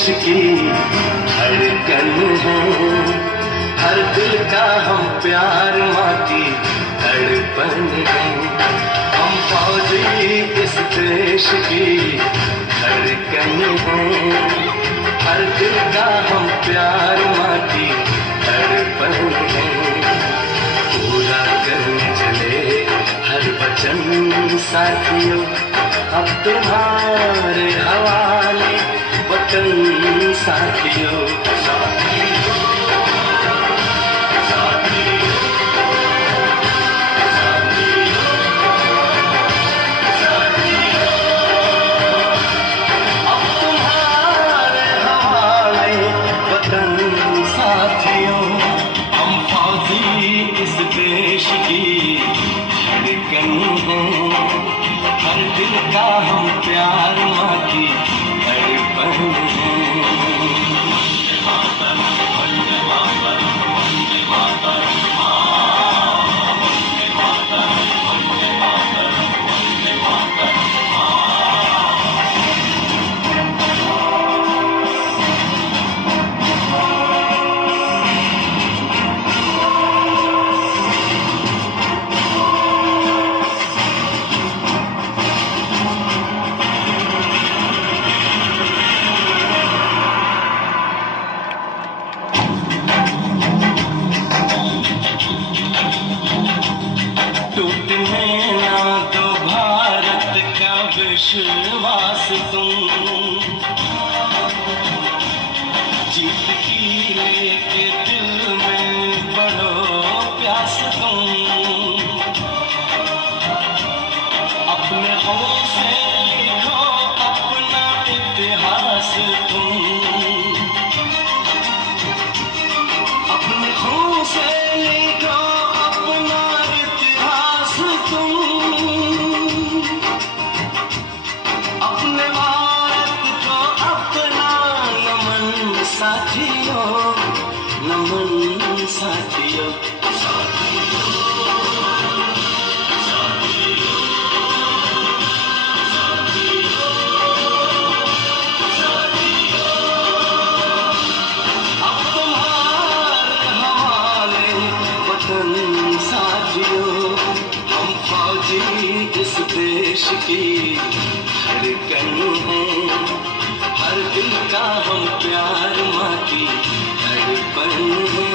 देश की धड़कन है, हर दिल का हम प्यार माँ की धड़पन है। हम फौजी इस देश की धड़कन है, हर दिल का हम प्यार माँ की धड़पन है। पूरा करने चले हर वचन साथियों, अब तुम्हारे हवाले वतन साथियों। हर दिल का हम प्यार माँ की धड़पन है। विश्वास तुम जीत की लेके दिल में बढ़ो प्यास तुम, अपने होश से लिखो अपना इतिहास तुम, अपने होश से लिखो अपना इतिहास तुम। अपने भारत को अपना नमन साथियों, नमन साथियों। अब तुम्हारे हवाले वतन साथियों, हम फौजी इस देश की धड़कन है, हर दिल का हम प्यार माँ की धड़पन है।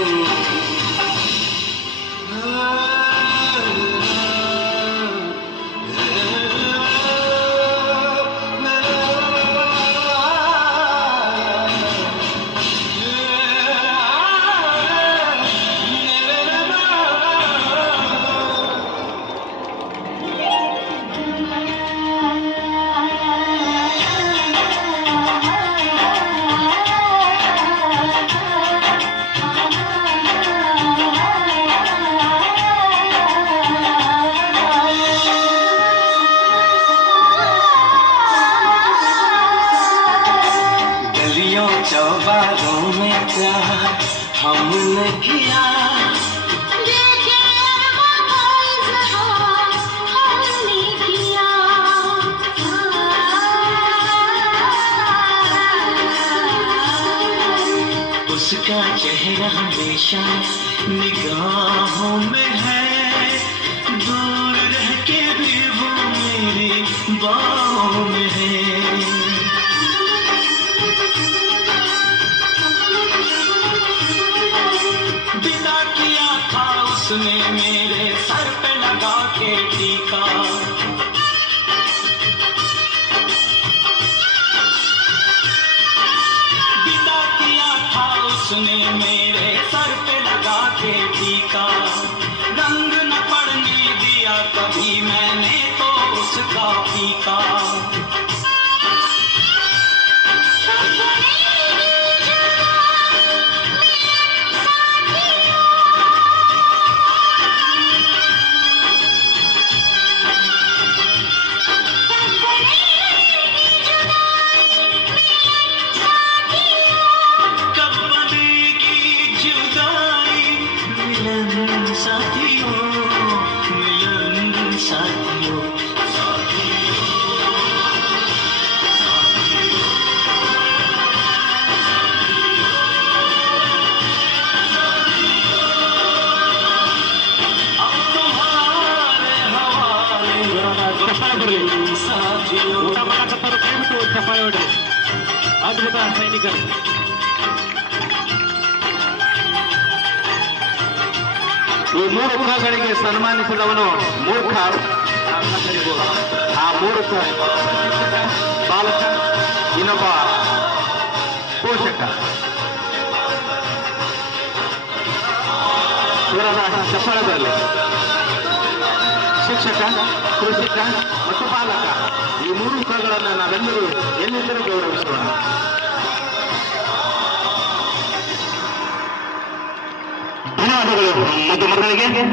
चौबारों में प्यार हमने किया, हमने किया। उसका चेहरा हमेशा निगाहों में है, दूर रह के भी वो मेरी बाहों में है। उसने मेरे सर पे लगा के टीका, विदा किया था उसने मेरे सर पे लगा के टीका। रंग न पड़ने दिया कभी मैंने तो उसका फीका। ಚಪ್ಪಾಳೆ ಬರಲಿ. साथियों ಊಟ ಮಾಡಕತ್ತವರು ಕೈಬಿಟ್ಟು ಚಪ್ಪಾಳೆ ಹೊಡ್ರಿ. ಅದ್ಭುತ ಸೈನಿಕರು. ಈ ಮೂರ್ಖಗಳಿಗೆ ಸನ್ಮಾನಿಸಿದವನು ಮೂರ್ಖ. ಆ ಮೂರ್ಖ ಬಾಲಕ, ಇನ್ನೊಬ್ಬ ಪೋಷಕ. ಇವರದ ಚಪ್ಪಳದಲ್ಲಿ ಶಿಕ್ಷಕ, ಕೃಷಿಕ ಮತ್ತು ಬಾಲಕ ಈ ಮೂರು ಮುಖಗಳನ್ನು ನಾವೆಲ್ಲರೂ ಎಲ್ಲಿದ್ದರೂ ಗೌರವಿಸೋಣ. ಧನ್ಯವಾದಗಳು ಮತ್ತು ಮಕ್ಕಳಿಗೆ.